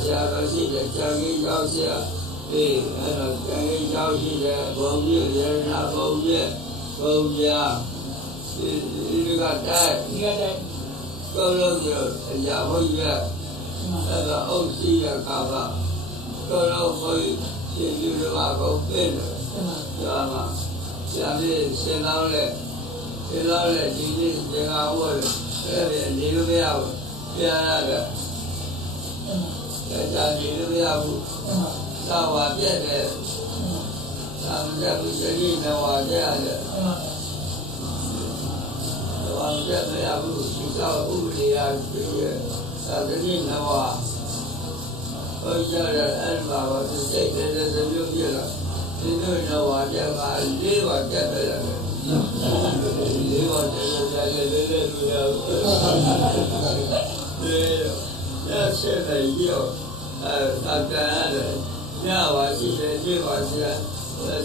ဆရာတော်ရှိတယ်ကျန်ကြီးကျောင်းဆရာအေးအဲ့တော့ကျန်ကြီးကျောင်းရှိတယ်ဘုံပြည့်ရနာဘုံပြည့်ဘုံပြဒီဒီကတိုက်ဒီကတည်းကောလုံးဆိုအရာဘုန်းကြီးကအဲ့ဒါအုပ်စီရကာကကောလုံးဘုန်းကြီးရှင်ယူရမှာကိုပြည့်တယ်ကမှဒါမှဆရာလေးရှင်တော်လေရှင်တော်လေဒီနေ့သင်္ဃာဝတ်တယ်အဲ့ဒီနေလို့မရဘူးပြန်ရတယ် แต่จะมีลูกยาวสาวาเจ็ดเลยทำจะพิจารณาวาเจ็ดเลยวังเจ็ดไม่เอาลูกที่สาวผู้เรียนไปสาวที่นาวาเออจะเรียนอันบาวจะเจ็ดจะจะจะเรียนเยอะที่นู่นนาวาเจ็ดมาเรียกว่าเจ็ดไปเลย Yeah. ကြည့်ပါရှိတယ်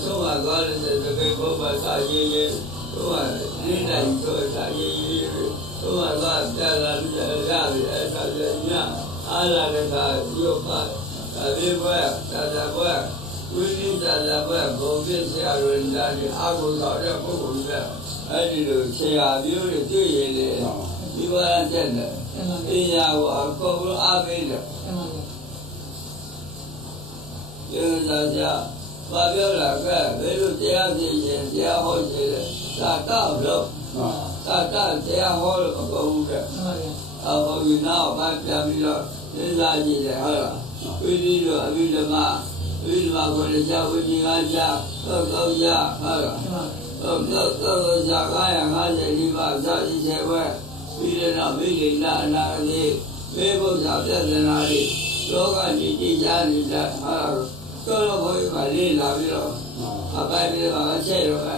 သုံးပါသွားတယ်တကယ်ဘုရားစာရေးရေးသုံးပါလေးနိုင်ဆိုစာရေးရေးသုံးပါသွားပြလာရတယ်ရတယ်အဲ့ဒါလည်းညအားလာတဲ့ကရုပ်ပါဒါလေးဘွဲဒါသာဘွဲဝိရိဒါသာဘွဲဘုံပြဆရာတော်ညာဒီအာဟုတော်တဲ့ပုဂ္ဂိုလ်ကအဲ့ဒီလိုဆရာမျိုးတွေတွေ့ရင်လေဒီဘာတဲ့နဲ့ကမှ ပညာကိုအကုန်လုံးအားပေးတယ်ကမှကျေးဇူးများပါပြောလာကဲဘယ်လိုတရားသိရင်တရားဟောကြည့်တယ်သာတော့လို့သာတော့တရားဟောလို့မကုန်ဘူးတဲ့ကမှအဟောဒီနောက်မှပြန်ပြီးတော့သိစားကြည့်တယ်ဟုတ်လားဝိသီတို့အဘိဓမ္မာဝိဓမ္မာကိုလည်းကြာဝိဒီကကြာသောသောကြာဟုတ်လားကမှသောသောသောကြာ950ဒီမှာသာရှိချေဝဲ ပြီးတဲ့နောက်မိလိနာအနာလေးမေဘုရားပြဿနာလေးလောကကြီးတည်ကြနေတဲ့ဟာတော့တော့ဘုရားလေးလာပြီးတော့အပိုင်ပြီးတော့အချက်ရောက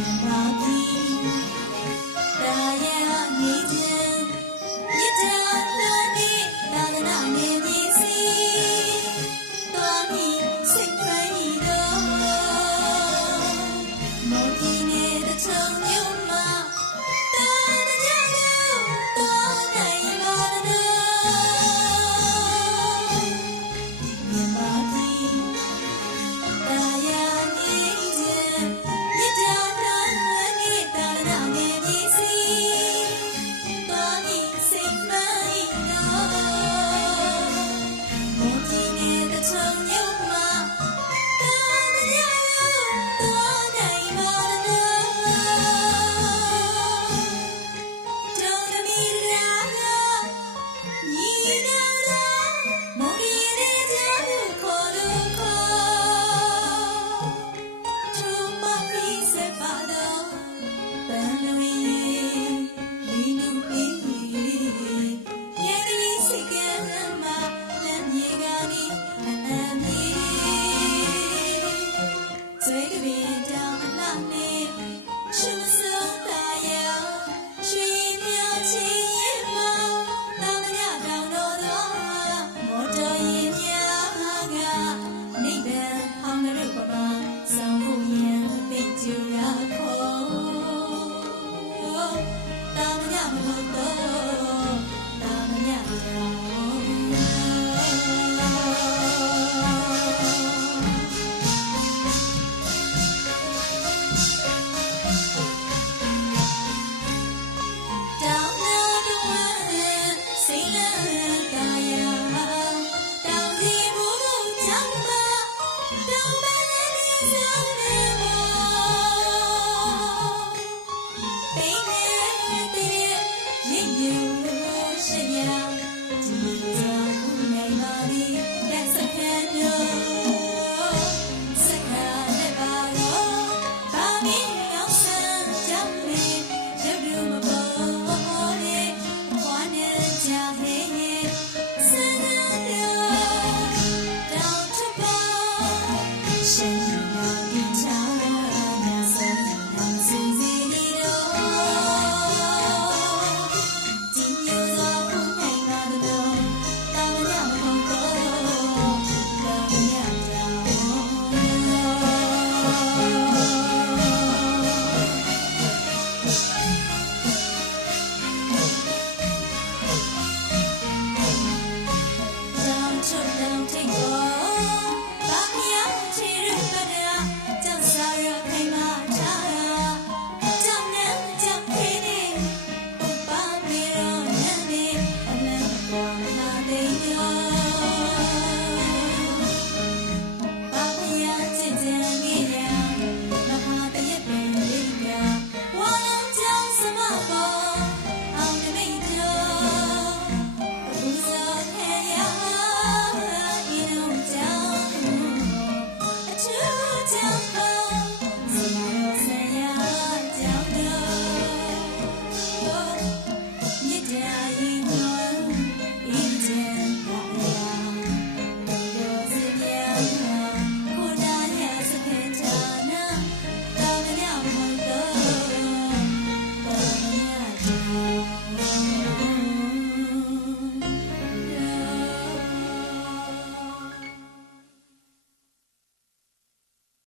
တော့ Yeah.